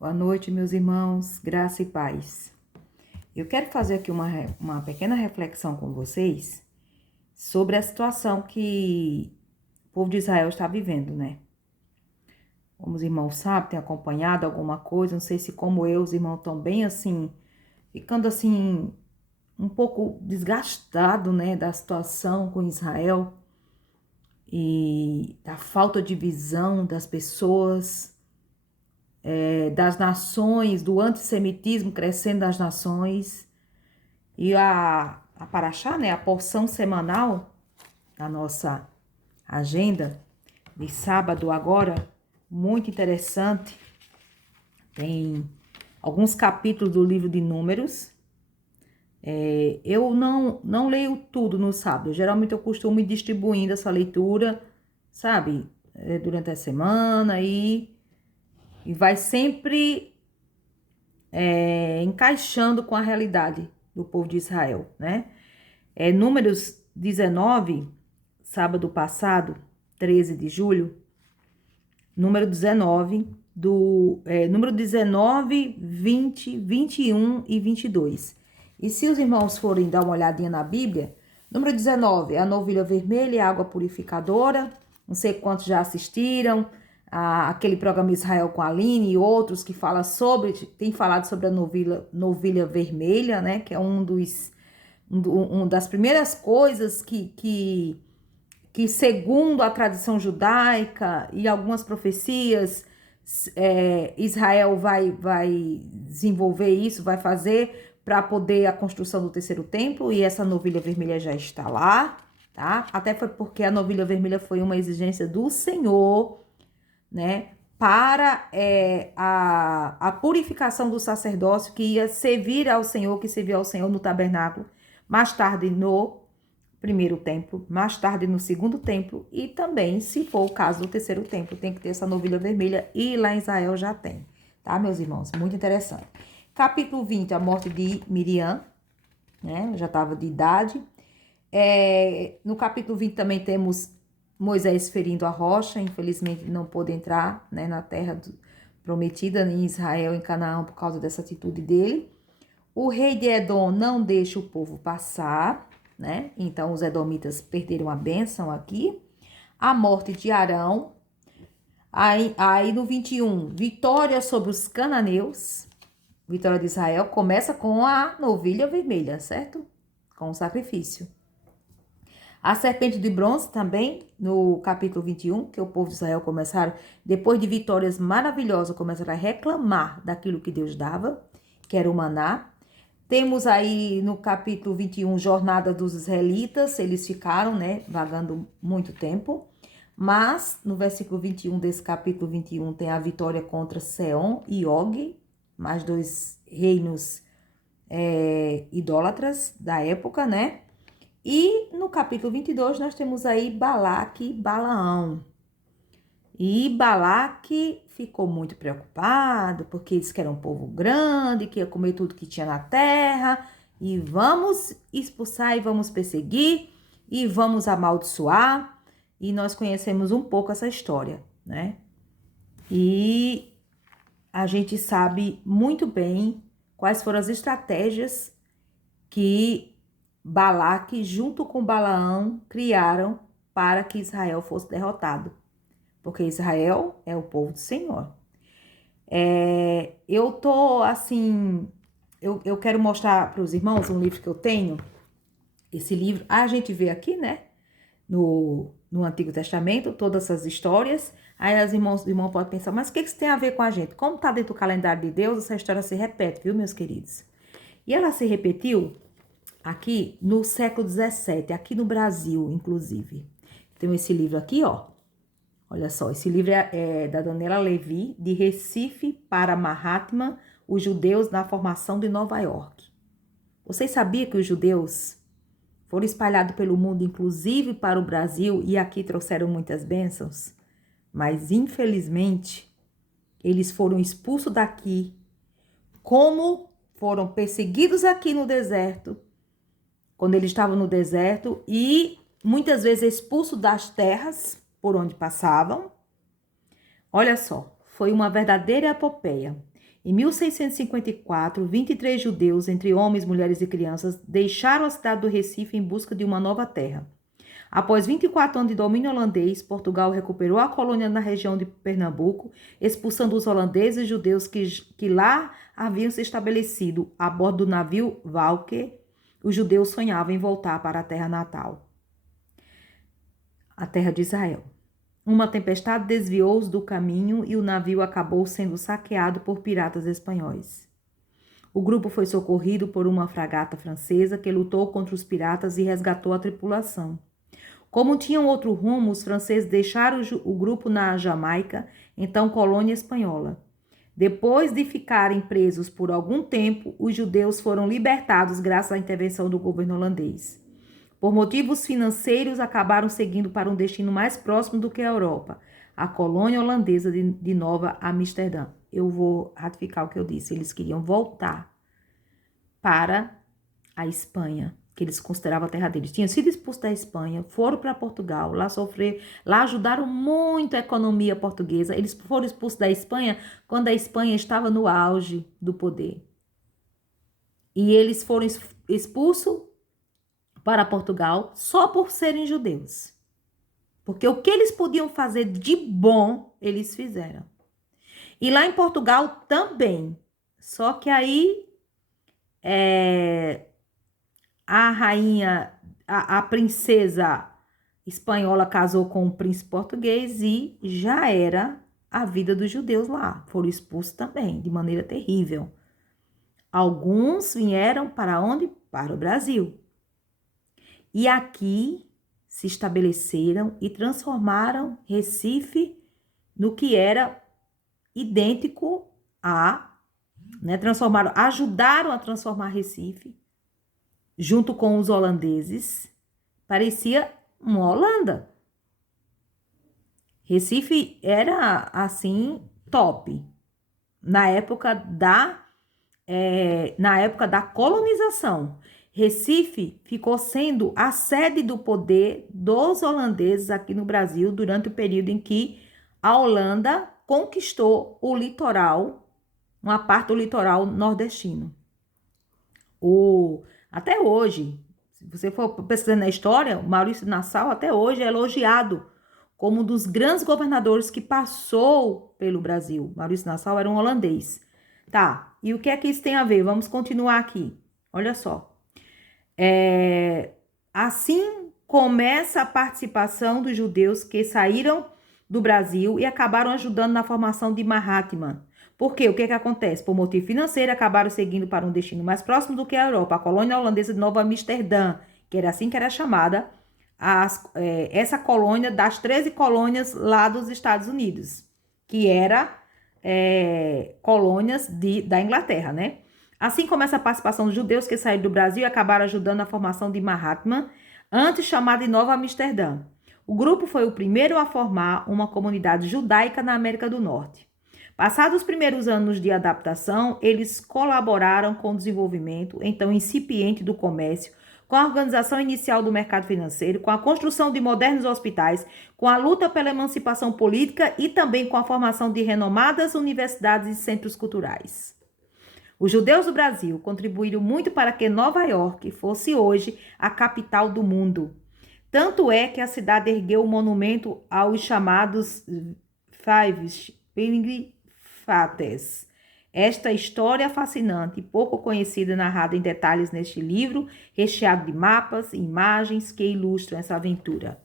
Boa noite, meus irmãos, graça e paz. Eu quero fazer aqui uma pequena reflexão com vocês sobre a situação que o povo de Israel está vivendo, né? Como os irmãos sabem, têm acompanhado alguma coisa, não sei se como eu, os irmãos estão bem assim, ficando assim, um pouco desgastado, né, da situação com Israel e da falta de visão das pessoas, das nações, do antissemitismo crescendo das nações. E a Paraxá, né, a porção semanal da nossa agenda de sábado agora, muito interessante. Tem alguns capítulos do livro de Números. Eu não leio tudo no sábado. Geralmente eu costumo ir distribuindo essa leitura, sabe, durante a semana e vai sempre encaixando com a realidade do povo de Israel, né? Números 19, sábado passado, 13 de julho, número 19, número 19, 20, 21 e 22. E se os irmãos forem dar uma olhadinha na Bíblia, número 19 é a novilha vermelha e a água purificadora. Não sei quantos já assistiram aquele programa Israel com a Aline e outros que tem falado sobre a novilha vermelha, né? Que é uma das primeiras coisas que segundo a tradição judaica e algumas profecias, Israel vai desenvolver isso, vai fazer para poder a construção do terceiro templo, e essa novilha vermelha já está lá, tá? Até foi porque a novilha vermelha foi uma exigência do Senhor, né? Para a purificação do sacerdócio que ia servir ao Senhor, que servia ao Senhor no tabernáculo, mais tarde no primeiro templo, mais tarde no segundo templo, e também, se for o caso do terceiro templo, tem que ter essa novilha vermelha, e lá em Israel já tem, tá, meus irmãos? Muito interessante. Capítulo 20, a morte de Miriam, né? Já estava de idade. No capítulo 20 também temos Moisés ferindo a rocha, infelizmente não pôde entrar, né, na terra prometida em Israel, em Canaã, por causa dessa atitude dele. O rei de Edom não deixa o povo passar, né? Então os edomitas perderam a bênção aqui. A morte de Arão. Aí no 21, vitória sobre os cananeus. Vitória de Israel começa com a novilha vermelha, certo? Com o sacrifício. A serpente de bronze também, no capítulo 21, que o povo de Israel começaram, depois de vitórias maravilhosas, começaram a reclamar daquilo que Deus dava, que era o maná. Temos aí no capítulo 21, jornada dos israelitas, eles ficaram, né, vagando muito tempo. Mas no versículo 21 desse capítulo 21 tem a vitória contra Seom e Og, mais dois reinos idólatras da época, né? E no capítulo 22 nós temos aí Balaque e Balaão. E Balaque ficou muito preocupado, porque disse que era um povo grande, que ia comer tudo que tinha na terra, e vamos expulsar e vamos perseguir, e vamos amaldiçoar. E nós conhecemos um pouco essa história, né? E a gente sabe muito bem quais foram as estratégias que Balaque, junto com Balaão, criaram para que Israel fosse derrotado. Porque Israel é o povo do Senhor. Eu tô assim, eu quero mostrar para os irmãos um livro que eu tenho. Esse livro, a gente vê aqui, né? No Antigo Testamento, todas essas histórias. Aí os irmãos podem pensar, mas o que isso tem a ver com a gente? Como está dentro do calendário de Deus, essa história se repete, viu, meus queridos? E ela se repetiu aqui no século XVII, aqui no Brasil, inclusive. Tem esse livro aqui, ó. Olha só, esse livro é da Daniela Levi, de Recife para Mahatma, os judeus na formação de Nova York. Vocês sabiam que os judeus foram espalhados pelo mundo, inclusive para o Brasil, e aqui trouxeram muitas bênçãos? Mas, infelizmente, eles foram expulsos daqui, como foram perseguidos aqui no deserto, quando eles estavam no deserto, e muitas vezes expulsos das terras por onde passavam. Olha só, foi uma verdadeira epopeia. Em 1654, 23 judeus, entre homens, mulheres e crianças, deixaram a cidade do Recife em busca de uma nova terra. Após 24 anos de domínio holandês, Portugal recuperou a colônia na região de Pernambuco, expulsando os holandeses e judeus que lá haviam se estabelecido. A bordo do navio Valker, os judeus sonhavam em voltar para a terra natal, a terra de Israel. Uma tempestade desviou-os do caminho e o navio acabou sendo saqueado por piratas espanhóis. O grupo foi socorrido por uma fragata francesa que lutou contra os piratas e resgatou a tripulação. Como tinham outro rumo, os franceses deixaram o grupo na Jamaica, então colônia espanhola. Depois de ficarem presos por algum tempo, os judeus foram libertados graças à intervenção do governo holandês. Por motivos financeiros, acabaram seguindo para um destino mais próximo do que a Europa, a colônia holandesa de Nova Amsterdã. Eu vou ratificar o que eu disse, eles queriam voltar para a Espanha, que eles consideravam a terra deles. Tinham sido expulsos da Espanha, foram para Portugal, lá ajudaram muito a economia portuguesa. Eles foram expulsos da Espanha quando a Espanha estava no auge do poder. E eles foram expulsos para Portugal só por serem judeus. Porque o que eles podiam fazer de bom, eles fizeram. E lá em Portugal também. Só que aí a rainha, a princesa espanhola casou com o príncipe português e já era a vida dos judeus lá. Foram expulsos também, de maneira terrível. Alguns vieram para onde? Para o Brasil. E aqui se estabeleceram e transformaram Recife no que era idêntico a, ajudaram a transformar Recife, junto com os holandeses, parecia uma Holanda. Recife era, assim, top. Na época da colonização. Recife ficou sendo a sede do poder dos holandeses aqui no Brasil durante o período em que a Holanda conquistou o litoral, uma parte do litoral nordestino. Até hoje, se você for pesquisando na história, o Maurício de Nassau até hoje é elogiado como um dos grandes governadores que passou pelo Brasil. Maurício de Nassau era um holandês. Tá, e o que é que isso tem a ver? Vamos continuar aqui. Olha só. Assim começa a participação dos judeus que saíram do Brasil e acabaram ajudando na formação de Mahatma. Por quê? O que é que acontece? Por motivo financeiro, acabaram seguindo para um destino mais próximo do que a Europa, a colônia holandesa de Nova Amsterdã, que era assim que era chamada essa colônia das 13 colônias lá dos Estados Unidos, que era colônias da Inglaterra, né? Assim começa a participação dos judeus que saíram do Brasil e acabaram ajudando na formação de Mahatma, antes chamada de Nova Amsterdã. O grupo foi o primeiro a formar uma comunidade judaica na América do Norte. Passados os primeiros anos de adaptação, eles colaboraram com o desenvolvimento, então incipiente, do comércio, com a organização inicial do mercado financeiro, com a construção de modernos hospitais, com a luta pela emancipação política e também com a formação de renomadas universidades e centros culturais. Os judeus do Brasil contribuíram muito para que Nova York fosse hoje a capital do mundo. Tanto é que a cidade ergueu um monumento aos chamados Five Fates. Esta história fascinante e pouco conhecida, narrada em detalhes neste livro, recheado de mapas e imagens que ilustram essa aventura.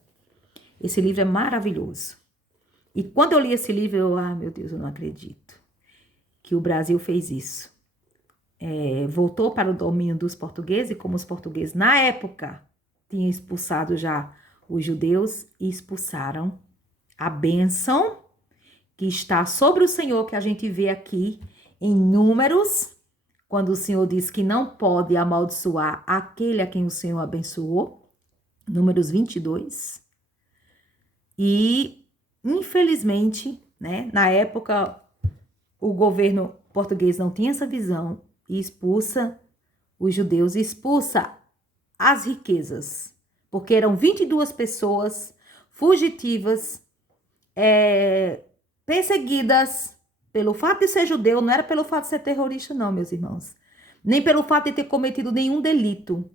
Esse livro é maravilhoso. E quando eu li esse livro, meu Deus, eu não acredito que o Brasil fez isso. Voltou para o domínio dos portugueses, e como os portugueses, na época, tinham expulsado já os judeus e expulsaram a bênção que está sobre o Senhor, que a gente vê aqui em Números, quando o Senhor diz que não pode amaldiçoar aquele a quem o Senhor abençoou, Números 22. E, infelizmente, né, na época, o governo português não tinha essa visão e expulsa os judeus, expulsa as riquezas, porque eram 22 pessoas fugitivas, perseguidas pelo fato de ser judeu, não era pelo fato de ser terrorista, não, meus irmãos. Nem pelo fato de ter cometido nenhum delito.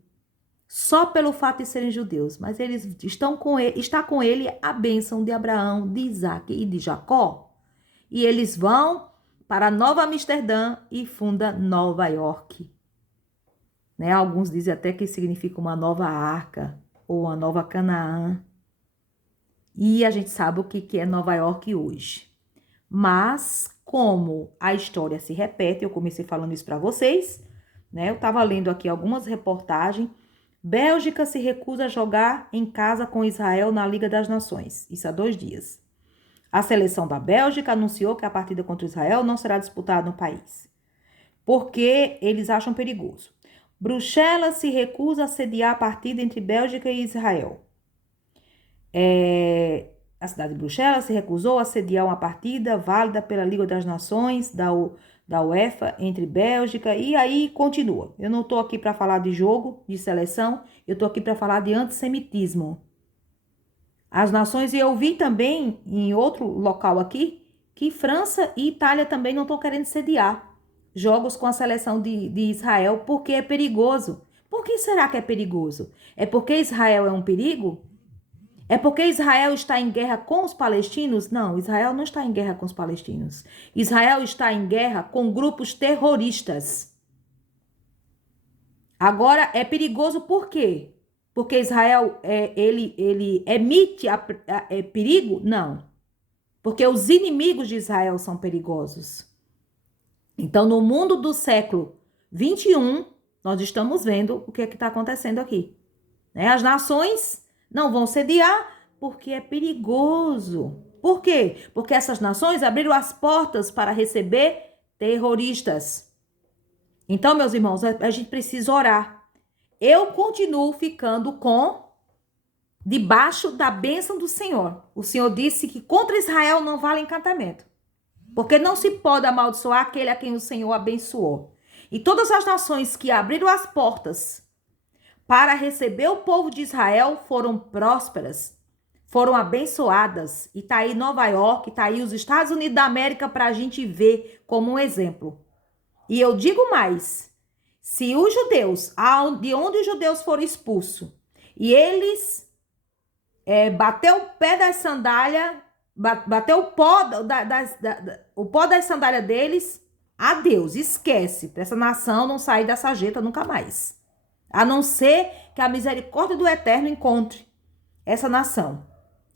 Só pelo fato de serem judeus. Mas eles estão com ele, está com ele a bênção de Abraão, de Isaac e de Jacó. E eles vão para Nova Amsterdã e funda Nova York. Né? Alguns dizem até que significa uma nova arca ou uma nova Canaã. E a gente sabe o que é Nova York hoje. Mas, como a história se repete, eu comecei falando isso para vocês, né? Eu estava lendo aqui algumas reportagens. Bélgica se recusa a jogar em casa com Israel na Liga das Nações. Isso há 2 dias. A seleção da Bélgica anunciou que a partida contra Israel não será disputada no país, porque eles acham perigoso. Bruxelas se recusa a sediar a partida entre Bélgica e Israel. A cidade de Bruxelas se recusou a sediar uma partida válida pela Liga das Nações, da UEFA, entre Bélgica, e aí continua. Eu não estou aqui para falar de jogo, de seleção, eu estou aqui para falar de antissemitismo. As nações, e eu vi também em outro local aqui, que França e Itália também não estão querendo sediar jogos com a seleção de Israel, porque é perigoso. Por que será que é perigoso? É porque Israel é um perigo? É porque Israel está em guerra com os palestinos? Não, Israel não está em guerra com os palestinos. Israel está em guerra com grupos terroristas. Agora, é perigoso por quê? Porque Israel, ele emite perigo? Não. Porque os inimigos de Israel são perigosos. Então, no mundo do século 21, nós estamos vendo o que é que está acontecendo aqui. Né? As nações não vão sediar porque é perigoso. Por quê? Porque essas nações abriram as portas para receber terroristas. Então, meus irmãos, a gente precisa orar. Eu continuo ficando debaixo da bênção do Senhor. O Senhor disse que contra Israel não vale encantamento, porque não se pode amaldiçoar aquele a quem o Senhor abençoou. E todas as nações que abriram as portas para receber o povo de Israel foram prósperas, foram abençoadas. E tá aí Nova York, tá aí os Estados Unidos da América para a gente ver como um exemplo. E eu digo mais, se os judeus, de onde os judeus foram expulsos, e eles bateu o pé das sandálias, bateu o pó das sandálias deles, adeus, esquece, para essa nação não sair dessa jeta nunca mais. A não ser que a misericórdia do Eterno encontre essa nação.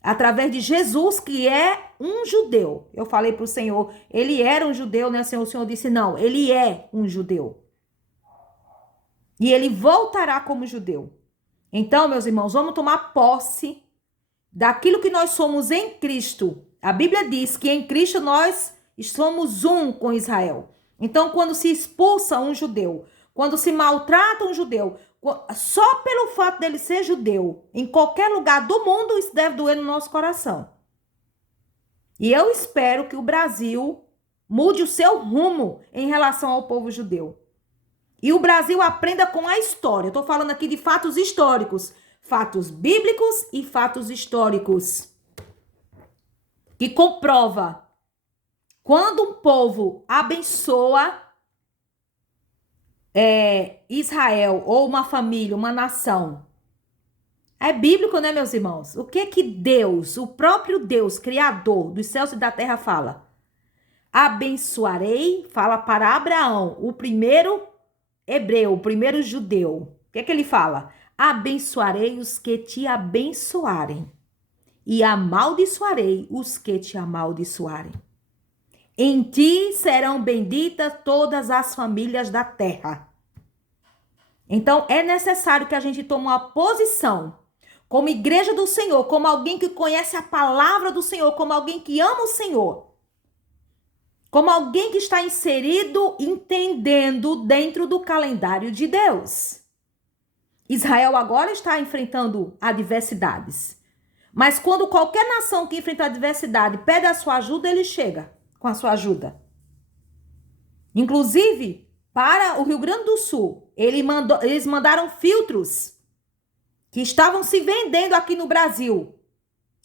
Através de Jesus, que é um judeu. Eu falei para o Senhor, ele era um judeu, né, Senhor? O Senhor disse, não, ele é um judeu. E ele voltará como judeu. Então, meus irmãos, vamos tomar posse daquilo que nós somos em Cristo. A Bíblia diz que em Cristo nós somos um com Israel. Então, quando se expulsa um judeu, quando se maltrata um judeu, só pelo fato dele ser judeu, em qualquer lugar do mundo, isso deve doer no nosso coração. E eu espero que o Brasil mude o seu rumo em relação ao povo judeu. E o Brasil aprenda com a história. Eu estou falando aqui de fatos históricos, fatos bíblicos e fatos históricos, que comprova quando um povo abençoa Israel ou uma família, uma nação. É bíblico, né, meus irmãos? O que Deus, o próprio Deus, Criador dos céus e da terra, fala? Abençoarei, fala para Abraão, o primeiro hebreu, o primeiro judeu. O que ele fala? Abençoarei os que te abençoarem e amaldiçoarei os que te amaldiçoarem. Em ti serão benditas todas as famílias da terra. Então, é necessário que a gente tome uma posição como igreja do Senhor, como alguém que conhece a palavra do Senhor, como alguém que ama o Senhor, como alguém que está inserido, entendendo dentro do calendário de Deus. Israel agora está enfrentando adversidades. Mas quando qualquer nação que enfrenta adversidade pede a sua ajuda, ele chega com a sua ajuda. Inclusive, para o Rio Grande do Sul, eles mandaram filtros que estavam se vendendo aqui no Brasil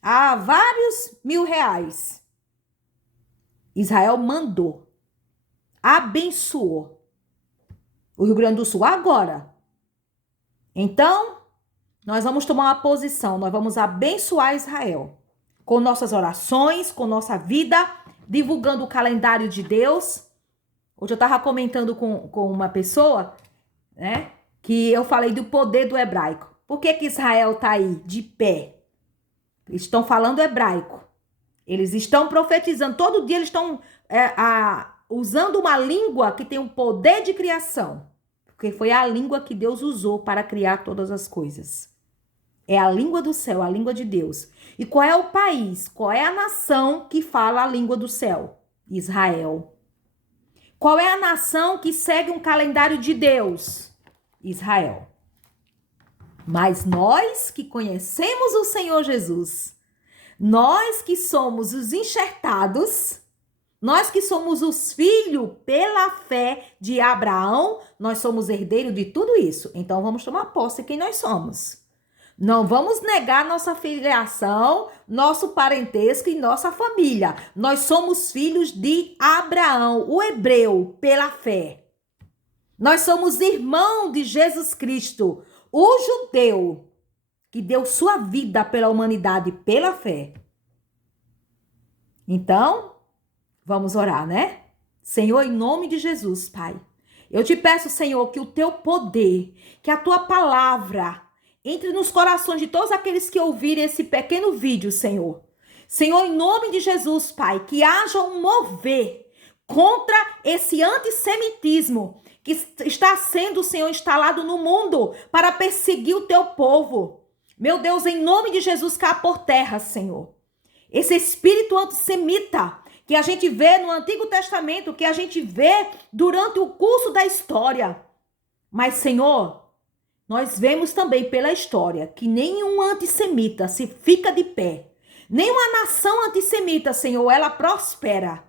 a vários R$1.000. Israel mandou, abençoou o Rio Grande do Sul agora. Então, nós vamos tomar uma posição, nós vamos abençoar Israel com nossas orações, com nossa vida, divulgando o calendário de Deus. Hoje eu estava comentando com uma pessoa, né, que eu falei do poder do hebraico. Por que Israel está aí, de pé? Eles estão falando hebraico. Eles estão profetizando. Todo dia eles estão usando uma língua que tem um poder de criação. Porque foi a língua que Deus usou para criar todas as coisas. É a língua do céu, a língua de Deus. E qual é o país, qual é a nação que fala a língua do céu? Israel. Qual é a nação que segue um calendário de Deus? Israel. Mas nós que conhecemos o Senhor Jesus, nós que somos os enxertados, nós que somos os filhos pela fé de Abraão, nós somos herdeiros de tudo isso. Então vamos tomar posse de quem nós somos. Não vamos negar nossa filiação, nosso parentesco e nossa família. Nós somos filhos de Abraão, o hebreu, pela fé. Nós somos irmão de Jesus Cristo, o judeu, que deu sua vida pela humanidade pela fé. Então, vamos orar, né? Senhor, em nome de Jesus, Pai, eu te peço, Senhor, que o teu poder, que a tua palavra entre nos corações de todos aqueles que ouvirem esse pequeno vídeo, Senhor. Senhor, em nome de Jesus, Pai, que haja um mover contra esse antissemitismo que está sendo, Senhor, instalado no mundo para perseguir o teu povo. Meu Deus, em nome de Jesus, cá por terra, Senhor. Esse espírito antissemita que a gente vê no Antigo Testamento, que a gente vê durante o curso da história. Mas, Senhor, nós vemos também pela história que nenhum antissemita se fica de pé. Nenhuma nação antissemita, Senhor, ela prospera.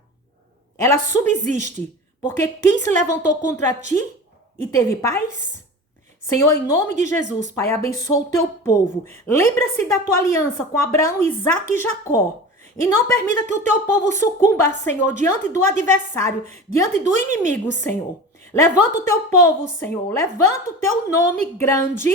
Ela subsiste. Porque quem se levantou contra ti e teve paz? Senhor, em nome de Jesus, Pai, abençoa o teu povo. Lembra-se da tua aliança com Abraão, Isaque e Jacó. E não permita que o teu povo sucumba, Senhor, diante do adversário, diante do inimigo, Senhor. Levanta o teu povo, Senhor. Levanta o teu nome grande.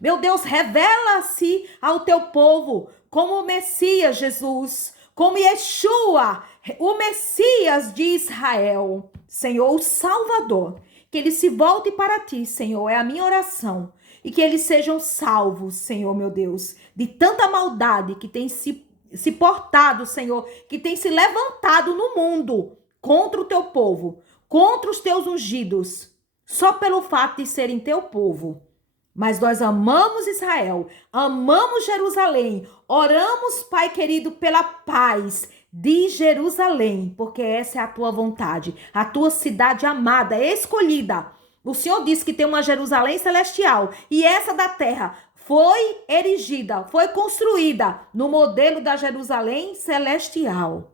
Meu Deus, revela-se ao teu povo como o Messias, Jesus. Como Yeshua, o Messias de Israel. Senhor, o Salvador. Que ele se volte para ti, Senhor, é a minha oração. E que eles sejam salvos, Senhor, meu Deus, de tanta maldade que tem se portado, Senhor, que tem se levantado no mundo contra o teu povo, contra os teus ungidos, só pelo fato de serem teu povo. Mas nós amamos Israel, amamos Jerusalém, oramos, Pai querido, pela paz de Jerusalém, porque essa é a tua vontade, a tua cidade amada, escolhida. O Senhor disse que tem uma Jerusalém celestial e essa da terra foi erigida, foi construída no modelo da Jerusalém celestial.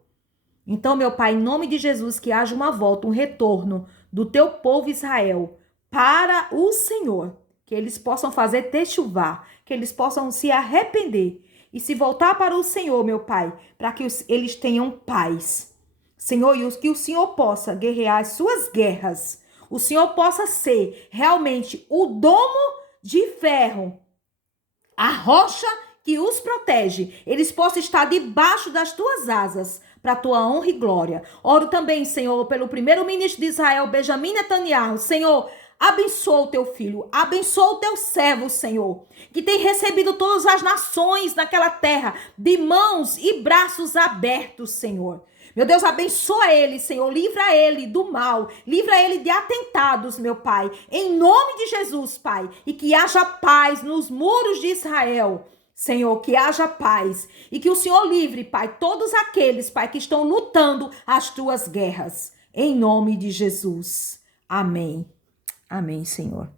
Então, meu Pai, em nome de Jesus, que haja uma volta, um retorno do teu povo Israel para o Senhor. Que eles possam fazer techuvá, que eles possam se arrepender e se voltar para o Senhor, meu Pai, para que eles tenham paz. Senhor, e que o Senhor possa guerrear as suas guerras. O Senhor possa ser realmente o domo de ferro, a rocha que os protege. Eles possam estar debaixo das tuas asas, para a tua honra e glória. Oro também, Senhor, pelo primeiro-ministro de Israel, Benjamin Netanyahu. Senhor, abençoa o teu filho, abençoa o teu servo, Senhor, que tem recebido todas as nações naquela terra de mãos e braços abertos, Senhor. Meu Deus, abençoa ele, Senhor, livra ele do mal, livra ele de atentados, meu Pai, em nome de Jesus, Pai, e que haja paz nos muros de Israel. Senhor, que haja paz e que o Senhor livre, Pai, todos aqueles, Pai, que estão lutando as tuas guerras, em nome de Jesus. Amém. Amém, Senhor.